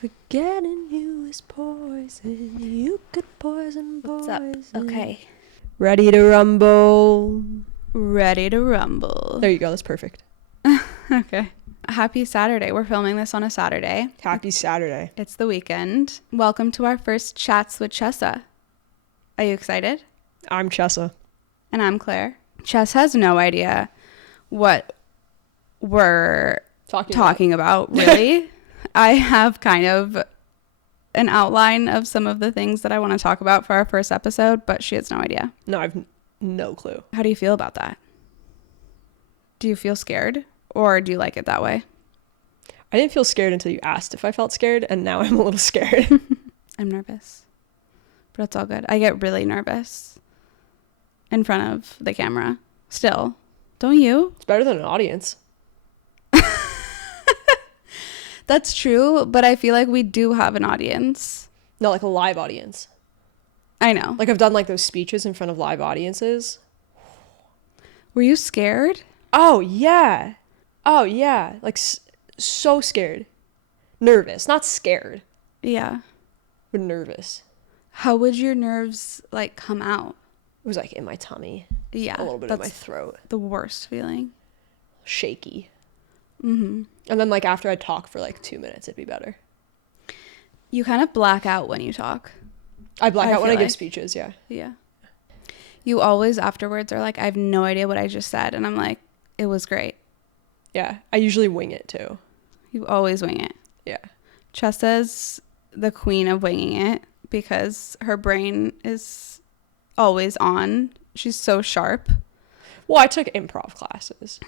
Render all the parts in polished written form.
Forgetting you is poison. You could poison What's poison. up? Okay. Ready to rumble. Ready to rumble. There you go. That's perfect. Okay. Happy Saturday. We're filming this on a Saturday. Happy Saturday. It's the weekend. Welcome to our first Chats with Chessa. Are you excited? I'm Chessa. And I'm Claire. Chess has no idea what we're talking about really. I have kind of an outline of some of the things that I want to talk about for our first episode, but she has no idea. No, I've no clue. How do you feel about that? Do you feel scared, or do you like it that way? I didn't feel scared until you asked if I felt scared, and now I'm a little scared. I'm nervous, but it's all good. I get really nervous in front of the camera still. Don't you? It's better than an audience. That's true, but I feel like we do have an audience. No, like a live audience. I know. Like I've done like those speeches in front of live audiences. Were you scared? Oh, yeah. Oh, yeah. Like so scared. Nervous. Not scared, Yeah. but nervous. How would your nerves like come out? It was like in my tummy. Yeah. A little bit in my throat. The worst feeling. Shaky. Mm-hmm. And then like after I talk for like 2 minutes, it'd be better. You kind of black out when you talk. I black out when I feel give like. speeches, yeah. Yeah. You always afterwards are like, I have no idea what I just said. And I'm like, it was great. Yeah. I usually wing it too. You always wing it. Yeah. Chessa's the queen of winging it because her brain is always on. She's so sharp. Well, I took improv classes.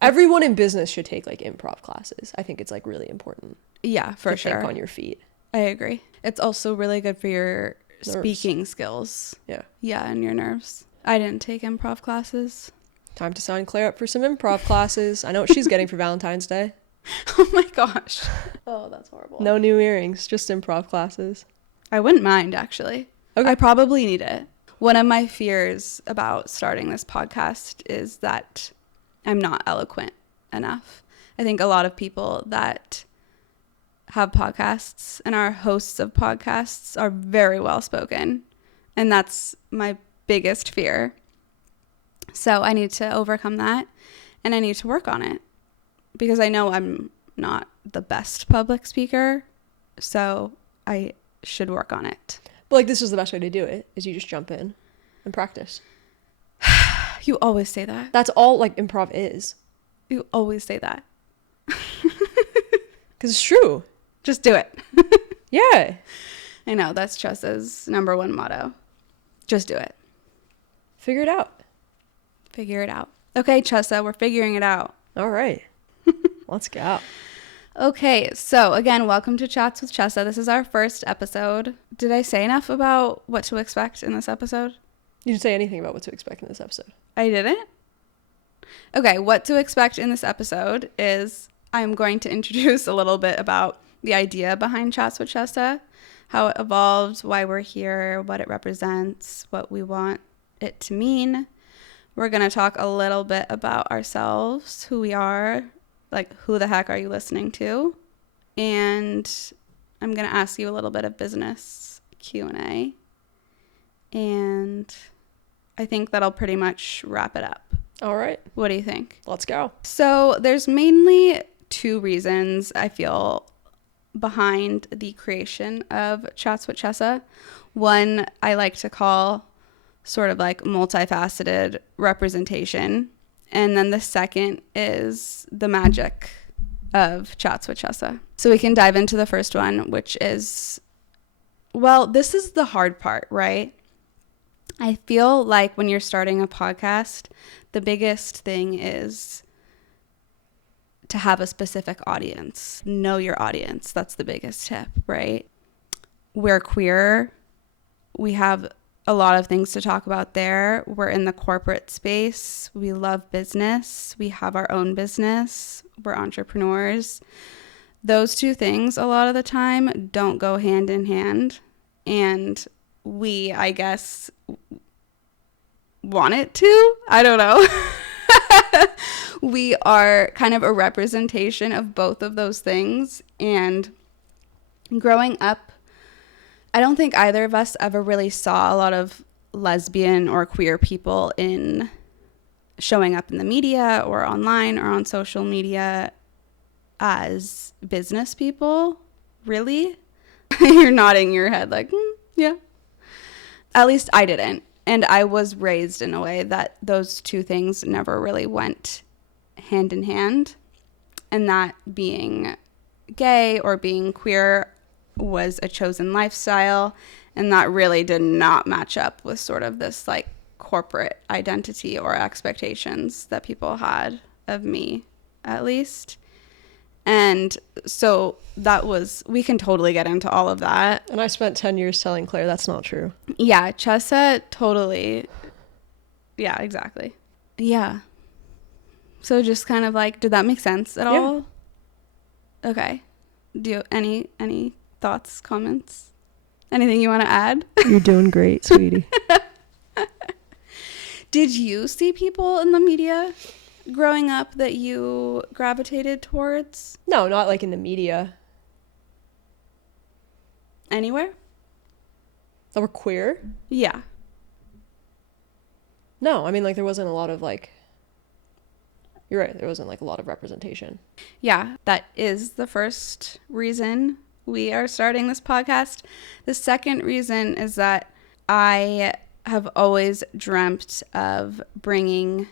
Everyone in business should take like improv classes. I think it's like really important. Yeah, for to sure. think on your feet. I agree. It's also really good for your Nerves. speaking skills. Yeah. Yeah, and your nerves. I didn't take improv classes. Time to sign Claire up for some improv classes. I know what she's getting for Valentine's Day. Oh my gosh. Oh, that's horrible. No new earrings, just improv classes. I wouldn't mind, actually. Okay. I probably need it. One of my fears about starting this podcast is that I'm not eloquent enough. I think a lot of people that have podcasts and are hosts of podcasts are very well spoken. And that's my biggest fear. So I need to overcome that and I need to work on it because I know I'm not the best public speaker. So I should work on it. But like this is the best way to do it, is you just jump in and practice. You always say that. That's all like improv is. You always say that. Because it's true. Just do it. Yeah. I know. That's Chessa's number one motto. Just do it. Figure it out. Figure it out. Okay, Chessa, we're figuring it out. All right. Let's go. Okay, so again, welcome to Chats with Chessa. This is our first episode. Did I say enough about what to expect in this episode? You didn't say anything about what to expect in this episode. I didn't? Okay, what to expect in this episode is I'm going to introduce a little bit about the idea behind Chats with Chessa, how it evolved, why we're here, what it represents, what we want it to mean. We're going to talk a little bit about ourselves, who we are, like who the heck are you listening to? And I'm going to ask you a little bit of business Q&A. And I think that'll pretty much wrap it up. All right. What do you think? Let's go. So there's mainly two reasons I feel behind the creation of Chats with Chessa. One I like to call sort of like multifaceted representation. And then the second is the magic of Chats with Chessa. So we can dive into the first one, which is, well, this is the hard part, right? I feel like when you're starting a podcast, the biggest thing is to have a specific audience. Know your audience. That's the biggest tip, right? We're queer. We have a lot of things to talk about there. We're in the corporate space. We love business. We have our own business. We're entrepreneurs. Those two things a lot of the time don't go hand in hand. And we, I guess, want it to. I don't know. We are kind of a representation of both of those things. And Growing up, I don't think either of us ever really saw a lot of lesbian or queer people in showing up in the media or online or on social media as business people. Really? You're nodding your head like, yeah. At least I didn't. And I was raised in a way that those two things never really went hand in hand. And that being gay or being queer was a chosen lifestyle. And that really did not match up with sort of this like corporate identity or expectations that people had of me, at least. And so that was, we can totally get into all of that. And I spent 10 years telling Claire that's not true. Yeah, Chessa totally. Yeah, exactly. Yeah. So just kind of like, did that make sense at all? Okay. Do you any thoughts, comments? Anything you want to add? You're doing great, sweetie. Did you see people in the media growing up that you gravitated towards? No, not like in the media. Anywhere? That were queer? Yeah. No, I mean, like, there wasn't a lot of, like... You're right, there wasn't, like, a lot of representation. Yeah, that is the first reason we are starting this podcast. The second reason is that I have always dreamt of bringing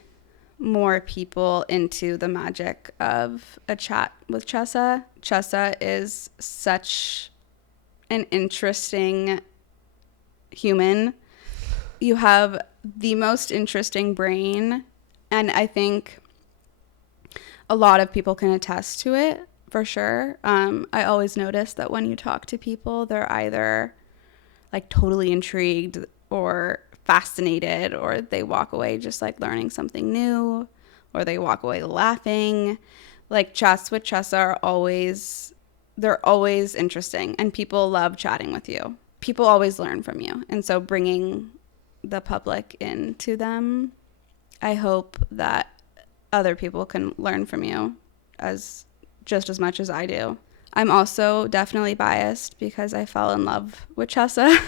more people into the magic of a chat with Chessa. Chessa is such an interesting human. You have the most interesting brain, and I think a lot of people can attest to it, for sure. I always notice that when you talk to people, they're either like totally intrigued or fascinated, or they walk away just like learning something new, or they walk away laughing. Like chats with Chessa are always, they're always interesting, and people love chatting with you. People always learn from you. And so bringing the public into them, I hope that other people can learn from you just as much as I do. I'm also definitely biased because I fell in love with Chessa.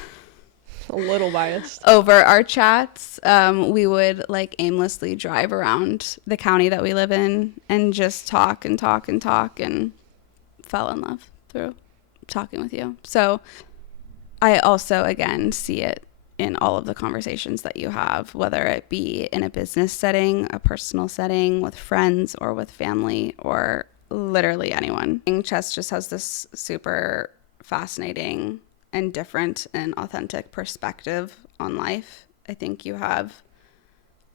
A little biased. Over our chats. We would like aimlessly drive around the county that we live in and just talk and talk and talk, and fell in love through talking with you. So I also, again, see it in all of the conversations that you have, whether it be in a business setting, a personal setting, with friends or with family, or literally anyone. Chess just has this super fascinating and different and authentic perspective on life. I think you have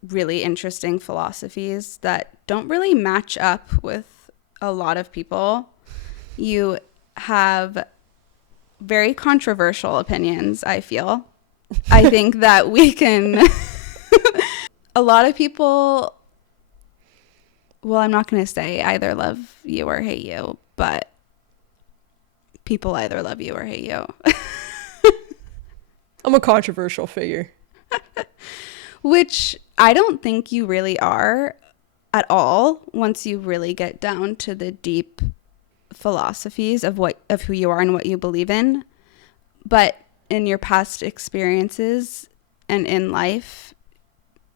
really interesting philosophies that don't really match up with a lot of people. You have very controversial opinions, I feel. I think that we can... A lot of people... Well, I'm not going to say either love you or hate you, but people either love you or hate you. I'm a controversial figure. Which I don't think you really are at all once you really get down to the deep philosophies of who you are and what you believe in. But in your past experiences and in life,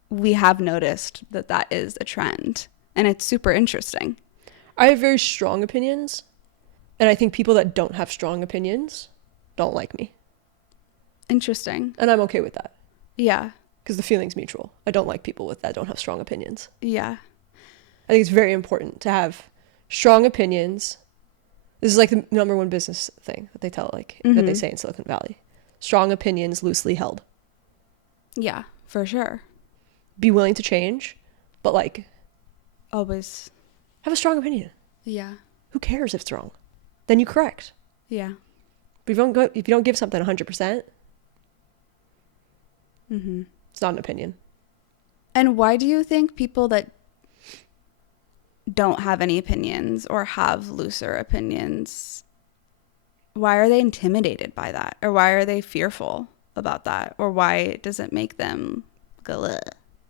we have noticed that that is a trend, and it's super interesting. I have very strong opinions, and I think people that don't have strong opinions don't like me. Interesting. And I'm okay with that. Yeah. Because the feeling's mutual. I don't like people that don't have strong opinions. Yeah. I think it's very important to have strong opinions. This is like the number one business thing that they tell, like, that they say in Silicon Valley. Strong opinions loosely held. Yeah, for sure. Be willing to change, but like, always have a strong opinion. Yeah. Who cares if it's wrong? Then you correct. Yeah. But if you don't give something 100%, it's not an opinion. And why do you think people that don't have any opinions or have looser opinions, why are they intimidated by that? Or why are they fearful about that? Or why does it make them go, ugh?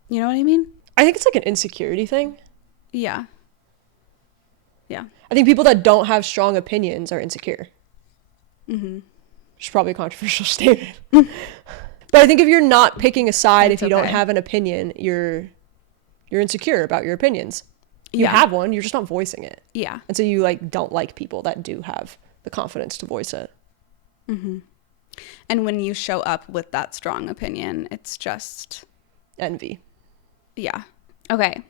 You know what I mean? I think it's like an insecurity thing. Yeah. Yeah. I think people that don't have strong opinions are insecure. Mm-hmm. Which is probably a controversial statement. But I think if you're not picking a side, if you don't have an opinion, you're insecure about your opinions. You have one, you're just not voicing it. Yeah. And so you like don't like people that do have the confidence to voice it. Mm-hmm. And when you show up with that strong opinion, it's just envy. Yeah. Okay.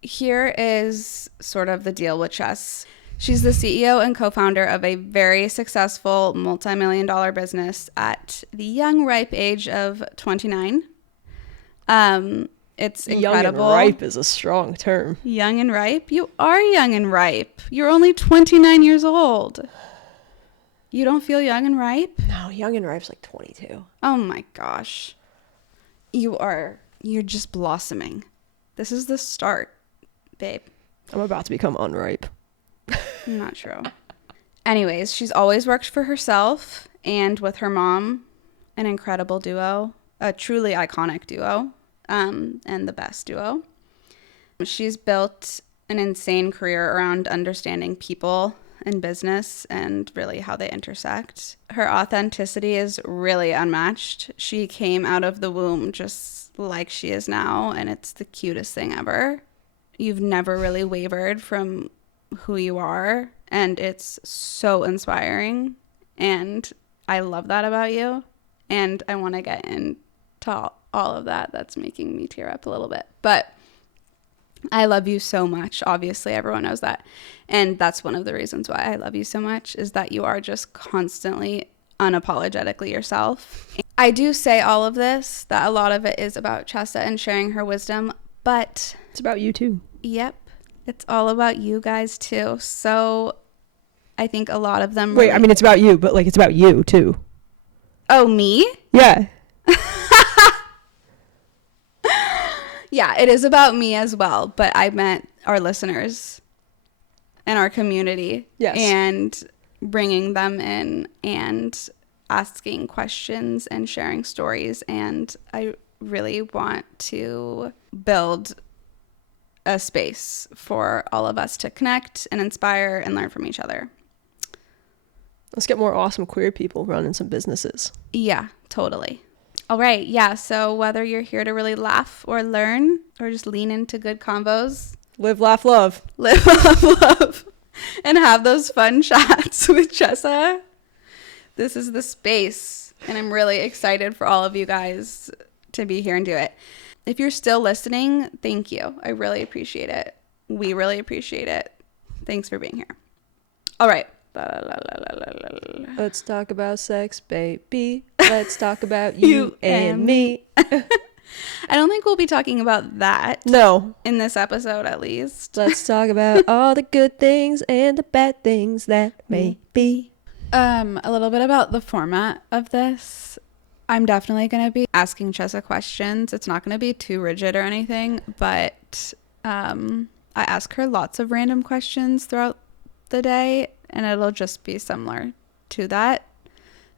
Here is sort of the deal with Chess. She's the CEO and co-founder of a very successful multi-million-dollar business at the young, ripe age of 29. It's incredible. Young and ripe is a strong term. Young and ripe? You are young and ripe. You're only 29 years old. You don't feel young and ripe? No, young and ripe's like 22. Oh my gosh. You're just blossoming. This is the start, babe. I'm about to become unripe. Not true. Anyways, she's always worked for herself and with her mom, an incredible duo, a truly iconic duo, and the best duo. She's built an insane career around understanding people and business and really how they intersect. Her authenticity is really unmatched. She came out of the womb just like she is now, and it's the cutest thing ever. You've never really wavered from who you are, and it's so inspiring, and I love that about you, and I want to get into all of that. That's making me tear up a little bit, but I love you so much. Obviously, everyone knows that, and that's one of the reasons why I love you so much, is that you are just constantly unapologetically yourself. I do say all of this, that a lot of it is about Chessa and sharing her wisdom, but it's about you too. Yep. It's all about you guys too. So I think a lot of them Wait, I mean, it's about you, but like it's about you too. Oh, me? Yeah. Yeah, it is about me as well, but I meant our listeners and our community. Yes. And bringing them in and asking questions and sharing stories, and I really want to build a space for all of us to connect and inspire and learn from each other. Let's get more awesome queer people running some businesses. Yeah, totally. All right. Yeah. So whether you're here to really laugh or learn or just lean into good combos, live, laugh, love, and have those fun chats with Chessa, this is the space. And I'm really excited for all of you guys to be here and do it. If you're still listening, thank you. I really appreciate it. We really appreciate it. Thanks for being here. All right. Let's talk about sex, baby. Let's talk about you and me. I don't think we'll be talking about that. No. In this episode, at least. Let's talk about all the good things and the bad things that may be. A little bit about the format of this. I'm definitely going to be asking Chessa questions. It's not going to be too rigid or anything, but I ask her lots of random questions throughout the day, and it'll just be similar to that.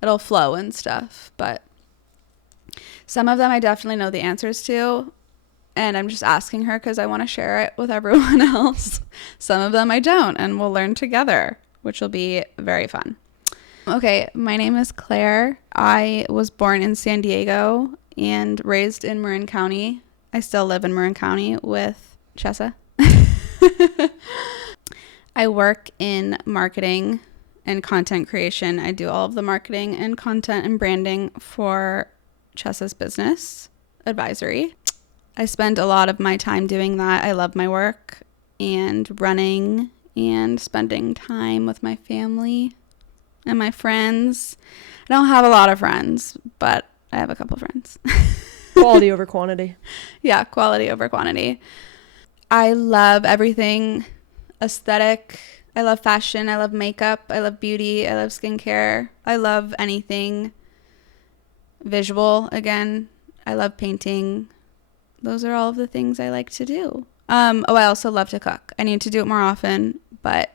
It'll flow and stuff, but some of them I definitely know the answers to, and I'm just asking her because I want to share it with everyone else. Some of them I don't, and we'll learn together, which will be very fun. Okay, my name is Claire. I was born in San Diego and raised in Marin County. I still live in Marin County with Chessa. I work in marketing and content creation. I do all of the marketing and content and branding for Chessa's business, Advisory. I spend a lot of my time doing that. I love my work and running and spending time with my family and my friends. I don't have a lot of friends, but I have a couple friends. Quality over quantity. Yeah, quality over quantity. I love everything aesthetic. I love fashion. I love makeup. I love beauty. I love skincare. I love anything visual. Again, I love painting. Those are all of the things I like to do. I also love to cook. I need to do it more often, but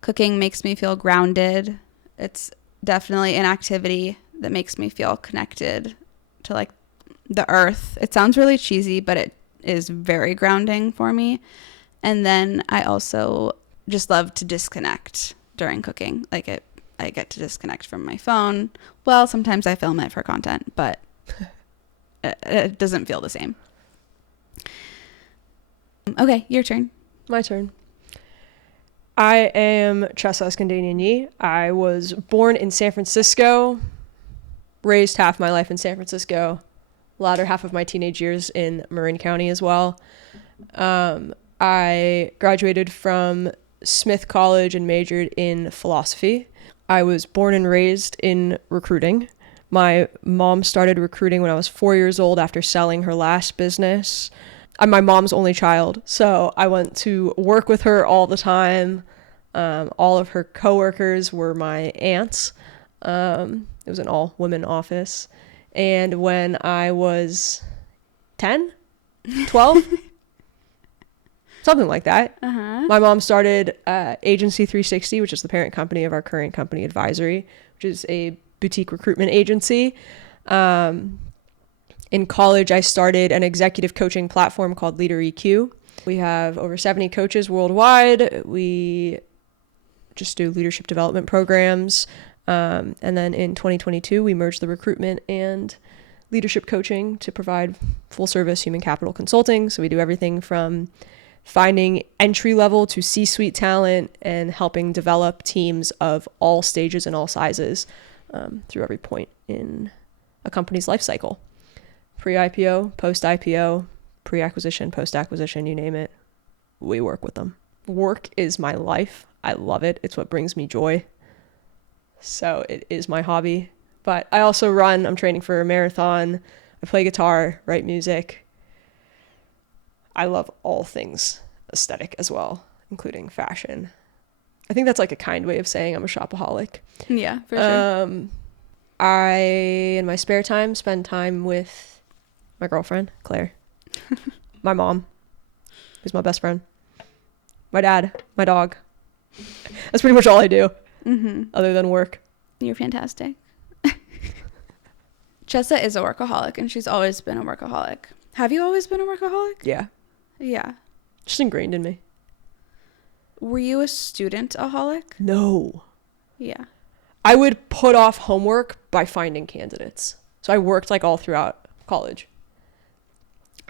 cooking makes me feel grounded. It's definitely an activity that makes me feel connected to like the earth. It sounds really cheesy, but it is very grounding for me. And then I also just love to disconnect. during cooking. Like I get to disconnect from my phone. Well, sometimes I film it for content, but it doesn't feel the same. Okay, your turn. My turn. I am Chessa Skandanian-Yi. I was born in San Francisco, raised half my life in San Francisco, latter half of my teenage years in Marin County as well. I graduated from Smith College and majored in philosophy. I was born and raised in recruiting. My mom started recruiting when I was 4 years old after selling her last business. I'm my mom's only child, so I went to work with her all the time. All of her coworkers were my aunts. It was an all-women office. And when I was 10, 12, something like that, my mom started Agency 360, which is the parent company of our current company, Advisory, which is a boutique recruitment agency. In college, I started an executive coaching platform called Leader EQ. We have over 70 coaches worldwide. We just do leadership development programs. And then in 2022, we merged the recruitment and leadership coaching to provide full service human capital consulting. So we do everything from finding entry level to C-suite talent and helping develop teams of all stages and all sizes through every point in a company's life cycle. Pre-IPO, post-IPO, pre-acquisition, post-acquisition, you name it, we work with them. Work is my life. I love it. It's what brings me joy. So it is my hobby. But I also I'm training for a marathon. I play guitar, write music. I love all things aesthetic as well, including fashion. I think that's like a kind way of saying I'm a shopaholic. Yeah, for sure. I, in my spare time, spend time with my girlfriend, Claire, my mom, who's my best friend, my dad, my dog. That's pretty much all I do other than work. You're fantastic. Chessa is a workaholic, and she's always been a workaholic. Have you always been a workaholic? Yeah. Yeah. Just ingrained in me. Were you a student-aholic? No. Yeah. I would put off homework by finding candidates. So I worked like all throughout college.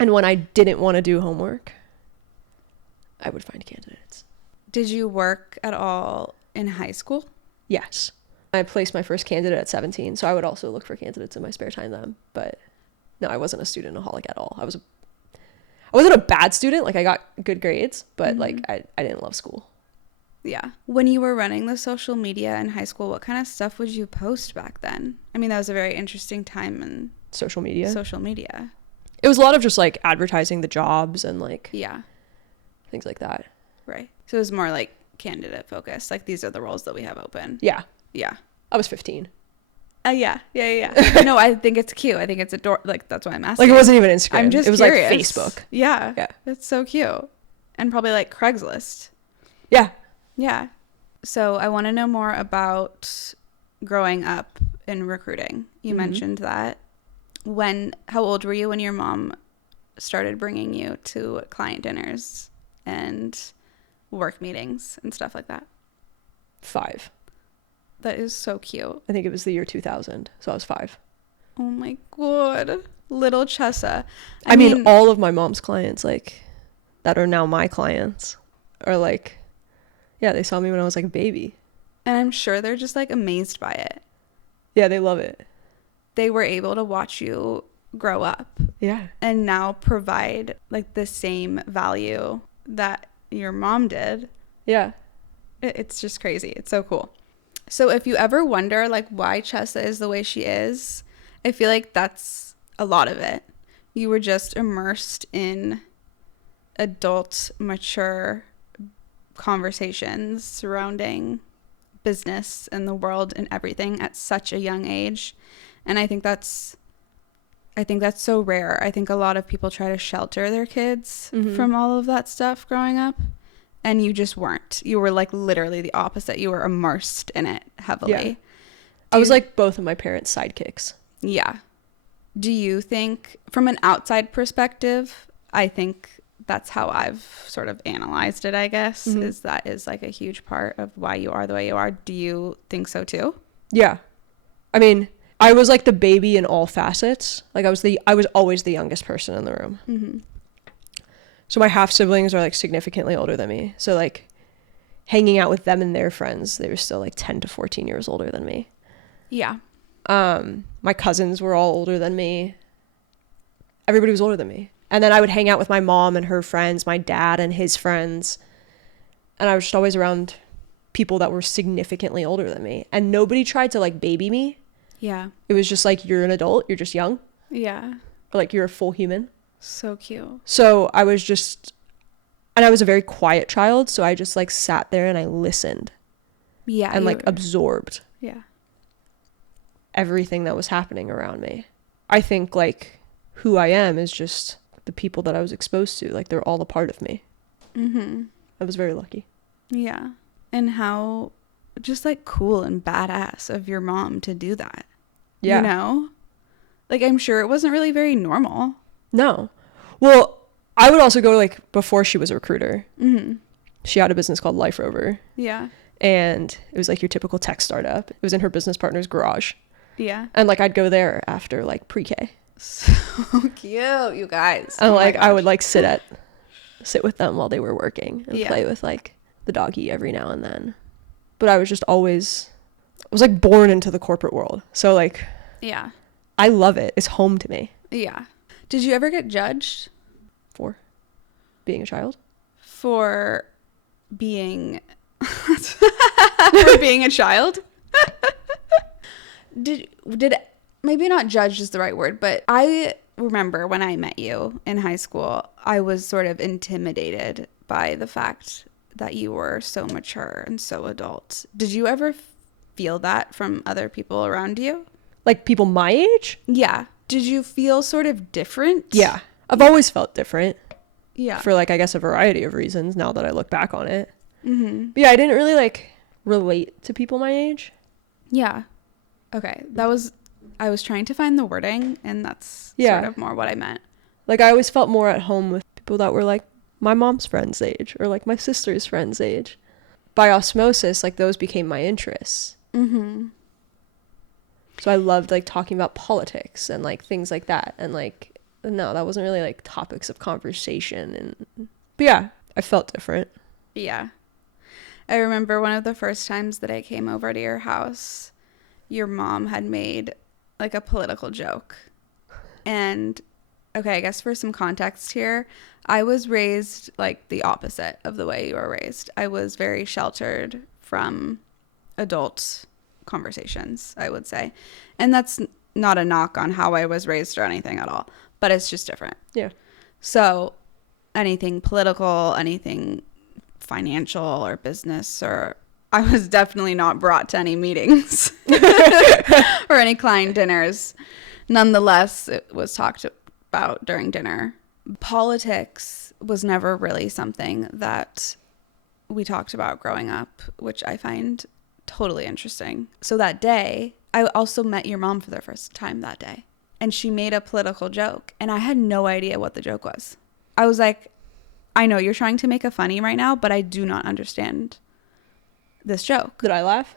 And when I didn't want to do homework, I would find candidates. Did you work at all in high school? Yes. I placed my first candidate at 17, so I would also look for candidates in my spare time then. But no, I wasn't a student-aholic at all. I wasn't a bad student. Like, I got good grades, but like I didn't love school. Yeah. When you were running the social media in high school, what kind of stuff would you post back then? I mean, that was a very interesting time in social media. It was a lot of just like advertising the jobs and like things like that. Right. So it was more like candidate focused. Like, these are the roles that we have open. Yeah. Yeah. I was 15. Yeah. No, I think it's cute. I think it's adorable. Like, that's why I'm asking. Like, it wasn't even Instagram. I'm just It was curious. like Facebook. Yeah. That's so cute. And probably like Craigslist. Yeah. Yeah. So I want to know more about growing up in recruiting. You mentioned that. How old were you when your mom started bringing you to client dinners and work meetings and stuff like that? 5. That is so cute. I think it was the year 2000, so I was 5. Oh my god. Little Chessa. I mean, all of my mom's clients, like, that are now my clients, are like, yeah, they saw me when I was like a baby. And I'm sure they're just like amazed by it. Yeah, they love it. They were able to watch you grow up. Yeah. And now provide like the same value that your mom did. Yeah. It's just crazy. It's so cool. So if you ever wonder like why Chessa is the way she is, I feel like that's a lot of it. You were just immersed in adult, mature conversations surrounding business and the world and everything at such a young age. And I think that's so rare. I think a lot of people try to shelter their kids from all of that stuff growing up. And you just weren't. You were like literally the opposite. You were immersed in it heavily. Yeah. I was like both of my parents' sidekicks. Yeah. Do you think, from an outside perspective, I think that's how I've sort of analyzed it, I guess, is that is like a huge part of why you are the way you are. Do you think so too? Yeah. I mean, I was like the baby in all facets. Like I was always the youngest person in the room. Mm-hmm. So my half siblings are like significantly older than me. So like hanging out with them and their friends, they were still like 10 to 14 years older than me. Yeah. My cousins were all older than me. Everybody was older than me. And then I would hang out with my mom and her friends, my dad and his friends. And I was just always around people that were significantly older than me. And nobody tried to like baby me. Yeah. It was just like, you're an adult, you're just young. Yeah. Or like you're a full human. So cute. So I was just, and I was a very quiet child. So I just like sat there and I listened. Yeah. And like absorbed. Yeah. Everything that was happening around me. I think like who I am is just the people that I was exposed to. Like they're all a part of me. Mm-hmm. I was very lucky. Yeah. And how just like cool and badass of your mom to do that. Yeah. You know? Like I'm sure it wasn't really very normal. No. Well, I would also go like before she was a recruiter. Mm-hmm. She had a business called Life Rover. Yeah. And it was like your typical tech startup. It was in her business partner's garage. Yeah. And like I'd go there after like pre-K. So cute, you guys. And like I would like sit with them while they were working and Yeah. play with like the doggy every now and then. But I was just always, I was like born into the corporate world. So like, yeah. I love it. It's home to me. Yeah. Did you ever get judged For being a child? for being for being a child? Did maybe not judged is the right word, but I remember when I met you in high school, I was sort of intimidated by the fact that you were so mature and so adult. Did you ever feel that from other people around you? Like people my age? Yeah. Did you feel sort of different? Yeah. I've always felt different. Yeah. For like, I guess a variety of reasons now that I look back on it. Mm-hmm. But yeah, I didn't really like relate to people my age. Yeah. Okay. I was trying to find the wording, and that's Yeah. sort of more what I meant. Like I always felt more at home with people that were like my mom's friend's age or like my sister's friend's age. By osmosis, like those became my interests. Mm-hmm. So I loved like talking about politics and like things like that. And like, no, that wasn't really like topics of conversation. But yeah, I felt different. Yeah. I remember one of the first times that I came over to your house, your mom had made like a political joke. And okay, I guess for some context here, I was raised like the opposite of the way you were raised. I was very sheltered from adult conversations, I would say. And that's not a knock on how I was raised or anything at all, but it's just different. Yeah. So anything political, anything financial or business, or I was definitely not brought to any meetings or any client dinners. Nonetheless, it was talked about during dinner. Politics was never really something that we talked about growing up, which I find totally interesting. So that day, I also met your mom for the first time that day, and she made a political joke, and I had no idea what the joke was. I was like, I know you're trying to make a funny right now, but I do not understand this joke. Did I laugh?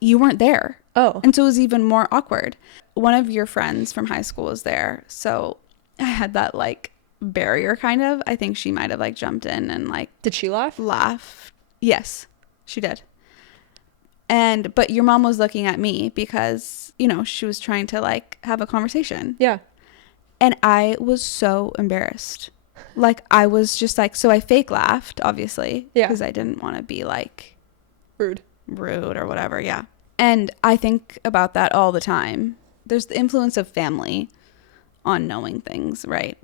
You weren't there. Oh. And so it was even more awkward. One of your friends from high school was there. So I had that like barrier kind of. I think she might have like jumped in and like. Did she laugh? Laughed. Yes, she did. But your mom was looking at me because, you know, she was trying to like have a conversation. Yeah. And I was so embarrassed. Like I was just like, so I fake laughed, obviously. Yeah. Because I didn't want to be like. Rude Or whatever. Yeah. And I think about that all the time. There's the influence of family on knowing things, right?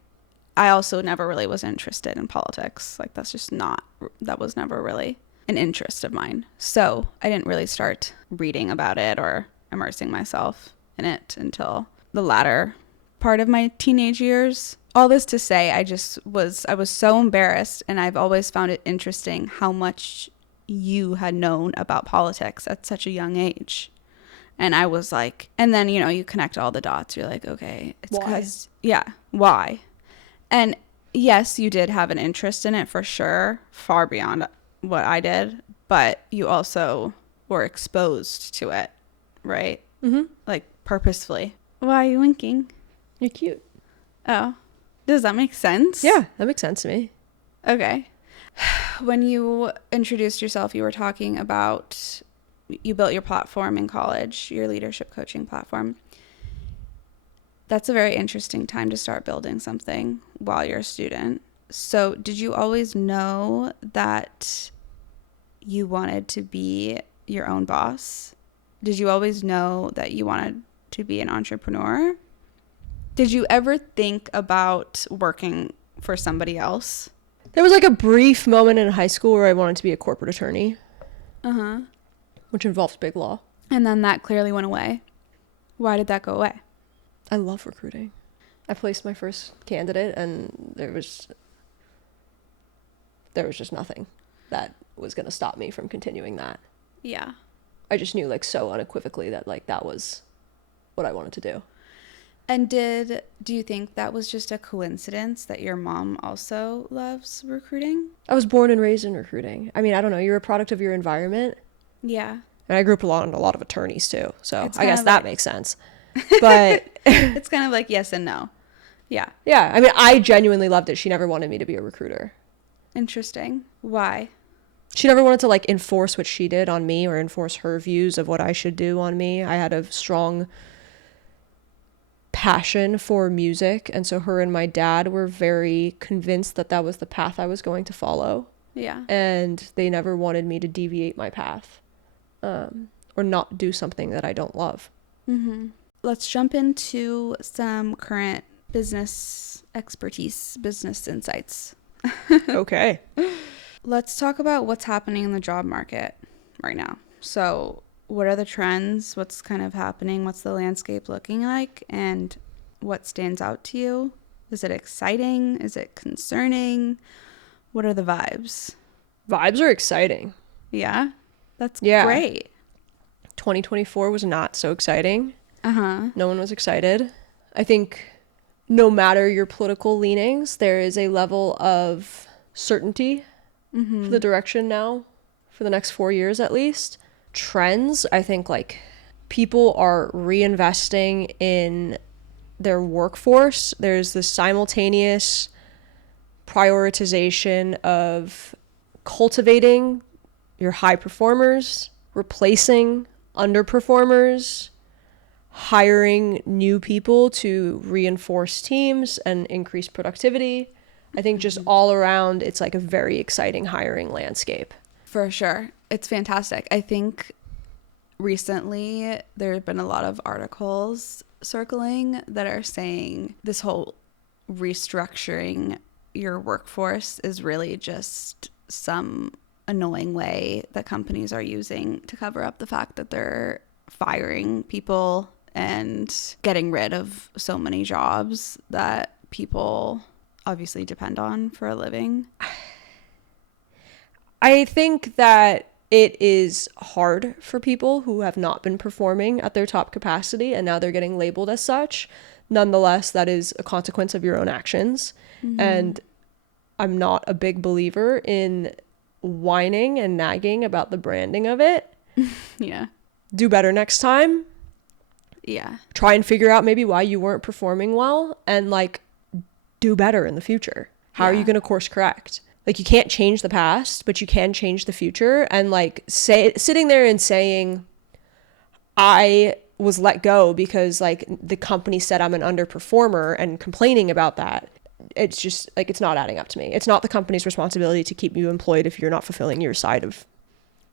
I also never really was interested in politics. Like that was never really an interest of mine. So I didn't really start reading about it or immersing myself in it until the latter part of my teenage years. All this to say, I was so embarrassed, and I've always found it interesting how much you had known about politics at such a young age. And I was like, and then, you know, you connect all the dots. You're like, okay, it's because, yeah, why? And yes, you did have an interest in it for sure, far beyond what I did, but you also were exposed to it, right? Mm-hmm. Like purposefully. Why are you winking? You're cute. Oh, does that make sense? Yeah, that makes sense to me. Okay. When you introduced yourself, you were talking about you built your platform in college, your leadership coaching platform. That's a very interesting time to start building something while you're a student. So, did you always know that you wanted to be your own boss? Did you always know that you wanted to be an entrepreneur? Did you ever think about working for somebody else? There was like a brief moment in high school where I wanted to be a corporate attorney, Uh-huh. which involves big law. And then that clearly went away. Why did that go away? I love recruiting. I placed my first candidate and there was just nothing that was going to stop me from continuing that. Yeah. I just knew like so unequivocally that like that was what I wanted to do. And do you think that was just a coincidence that your mom also loves recruiting? I was born and raised in recruiting. I mean, I don't know, you're a product of your environment. Yeah. And I grew up around a lot of attorneys too. So It's I guess kind of that like- makes sense. But It's kind of like yes and no. Yeah. yeah, I mean, I genuinely loved it. She never wanted me to be a recruiter. Interesting. Why? She never wanted to like enforce what she did on me or enforce her views of what I should do on me. I had a strong passion for music, and so her and my dad were very convinced that that was the path I was going to follow, Yeah. and they never wanted me to deviate my path, or not do something that I don't love. Mm-hmm. Let's jump into some current business expertise, business insights. Okay. Let's talk about what's happening in the job market right now. So, what are the trends? What's kind of happening? What's the landscape looking like? And what stands out to you? Is it exciting? Is it concerning? What are the vibes? Vibes are exciting. Yeah, that's Yeah. great. 2024 was not so exciting. Uh-huh. No one was excited. I think no matter your political leanings, there is a level of certainty for the direction now for the next 4 years at least. Trends, I think like people are reinvesting in their workforce. There's this simultaneous prioritization of cultivating your high performers, replacing underperformers, hiring new people to reinforce teams and increase productivity. I think just all around, it's like a very exciting hiring landscape. For sure. It's fantastic. I think recently there have been a lot of articles circling that are saying this whole restructuring your workforce is really just some annoying way that companies are using to cover up the fact that they're firing people and getting rid of so many jobs that people obviously depend on for a living. I think that it is hard for people who have not been performing at their top capacity and now they're getting labeled as such. Nonetheless, that is a consequence of your own actions. And I'm not a big believer in whining and nagging about the branding of it. Yeah. Do better next time. Yeah. Try and figure out maybe why you weren't performing well and like do better in the future. How are you going to course correct? Like you can't change the past, but you can change the future. And like sitting there and saying, I was let go because like the company said I'm an underperformer and complaining about that. It's just like, it's not adding up to me. It's not the company's responsibility to keep you employed if you're not fulfilling your side of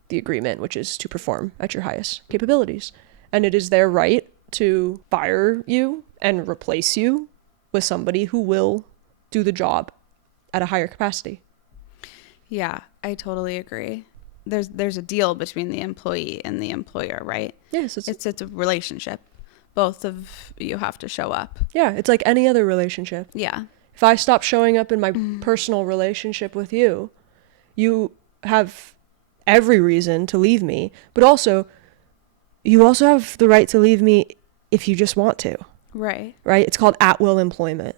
the agreement, which is to perform at your highest capabilities. And it is their right to fire you and replace you with somebody who will do the job at a higher capacity. Yeah, I totally agree. There's a deal between the employee and the employer, right? Yes, It's a relationship. Both of you have to show up. yeah, it's like any other relationship. Yeah. If I stop showing up in my personal relationship with you, you have every reason to leave me, but also you also have the right to leave me if you just want to, Right. right? It's called at-will employment.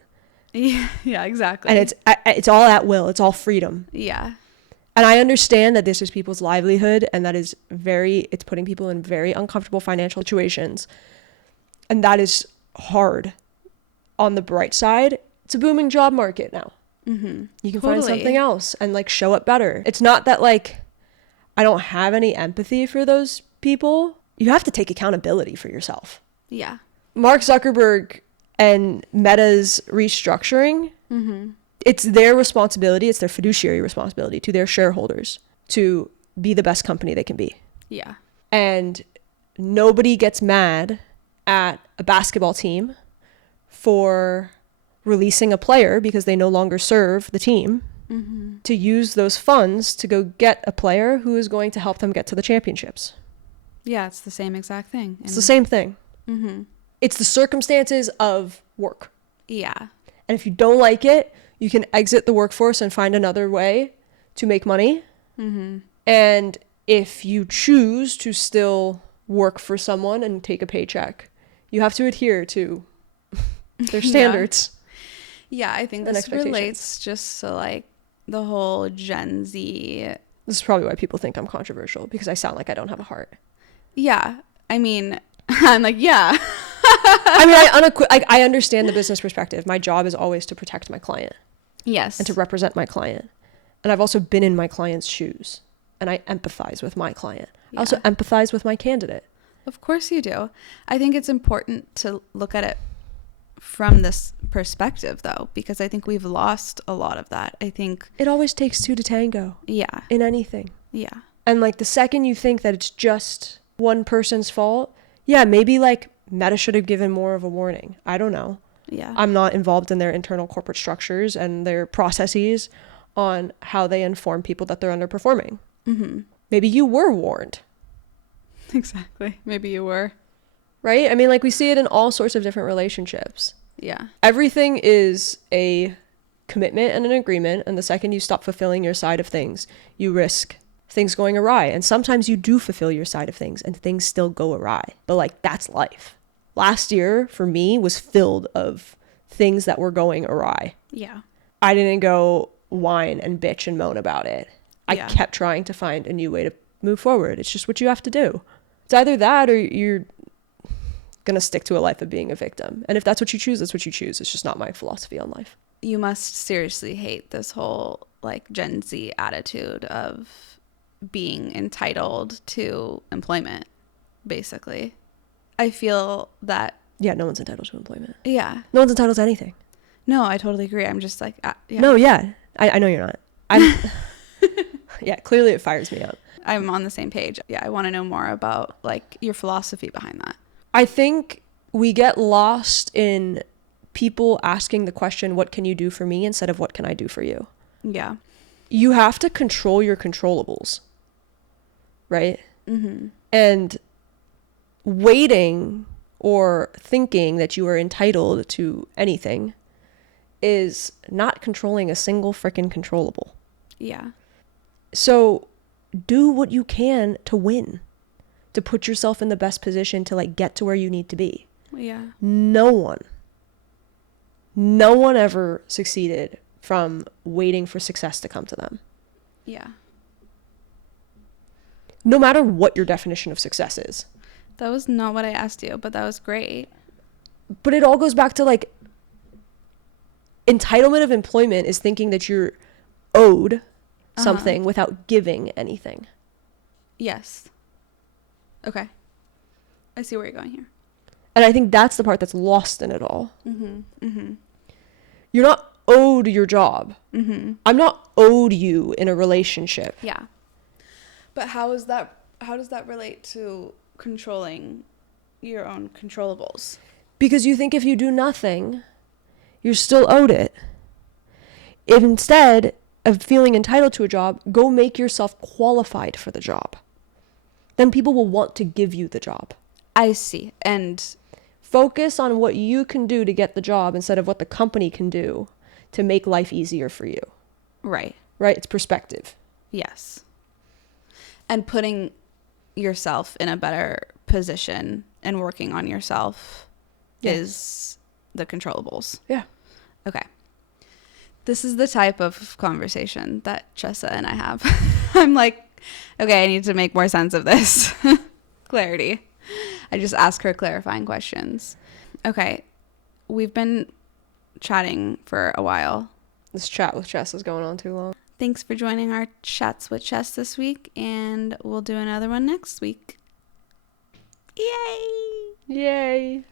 Yeah, exactly. And it's all at will. It's all freedom. Yeah. And I understand that this is people's livelihood, and that is it's putting people in very uncomfortable financial situations. And that is hard. On the bright side, it's a booming job market now. Mm-hmm. You can find something else and like show up better. It's not that like I don't have any empathy for those people. You have to take accountability for yourself. Yeah. Mark Zuckerberg and Meta's restructuring, it's their responsibility, it's their fiduciary responsibility to their shareholders to be the best company they can be. Yeah. And nobody gets mad at a basketball team for releasing a player because they no longer serve the team to use those funds to go get a player who is going to help them get to the championships. Yeah, it's the same exact thing. It's the same thing. Mm-hmm. It's the circumstances of work. Yeah. And if you don't like it, you can exit the workforce and find another way to make money. Mm-hmm. And if you choose to still work for someone and take a paycheck, you have to adhere to their standards. Yeah, I think this relates just to like the whole Gen Z. This is probably why people think I'm controversial, because I sound like I don't have a heart. Yeah. I mean, I'm like, yeah. I mean, I understand the business perspective. My job is always to protect my client. Yes. And to represent my client. And I've also been in my client's shoes. And I empathize with my client. Yeah. I also empathize with my candidate. Of course you do. I think it's important to look at it from this perspective, though, because I think we've lost a lot of that. I think it always takes two to tango. Yeah. In anything. Yeah. And like the second you think that it's just one person's fault, yeah, maybe like Meta should have given more of a warning. I don't know. Yeah. I'm not involved in their internal corporate structures and their processes on how they inform people that they're underperforming. Mm-hmm. Maybe you were warned. Exactly. Maybe you were. Right? I mean, like we see it in all sorts of different relationships. Yeah. Everything is a commitment and an agreement. And the second you stop fulfilling your side of things, you risk things going awry. And sometimes you do fulfill your side of things and things still go awry. But like, that's life. Last year for me was filled of things that were going awry. Yeah. I didn't go whine and bitch and moan about it. I kept trying to find a new way to move forward. It's just what you have to do. It's either that or you're going to stick to a life of being a victim. And if that's what you choose, that's what you choose. It's just not my philosophy on life. You must seriously hate this whole like Gen Z attitude of being entitled to employment, basically. I feel that... Yeah, no one's entitled to employment. Yeah. No one's entitled to anything. No, I totally agree. I'm just like... yeah. No, yeah. I know you're not. I'm... Yeah, clearly it fires me up. I'm on the same page. Yeah, I want to know more about like your philosophy behind that. I think we get lost in people asking the question, what can you do for me, instead of what can I do for you? Yeah. You have to control your controllables, right? Mm-hmm. And waiting or thinking that you are entitled to anything is not controlling a single freaking controllable. Yeah. So do what you can to win, to put yourself in the best position to like get to where you need to be. Yeah. No one ever succeeded from waiting for success to come to them. Yeah. No matter what your definition of success is. That was not what I asked you, but that was great. But it all goes back to like entitlement of employment is thinking that you're owed something without giving anything. Yes. Okay. I see where you're going here. And I think that's the part that's lost in it all. Mm-hmm. Mm-hmm. You're not owed your job. Mm-hmm. I'm not owed you in a relationship. Yeah. But how does that relate to controlling your own controllables? Because you think if you do nothing, you're still owed it. If instead of feeling entitled to a job, go make yourself qualified for the job. Then people will want to give you the job. I see. And focus on what you can do to get the job instead of what the company can do to make life easier for you. Right. Right? It's perspective. Yes. And putting yourself in a better position and working on yourself is the controllables. Yeah. Okay. This is the type of conversation that Chessa and I have. I'm like, okay, I need to make more sense of this. Clarity. I just ask her clarifying questions. Okay, we've been chatting for a while. This chat with Chess is going on too long. Thanks for joining our Chats with Chess this week, and we'll do another one next week. Yay! Yay!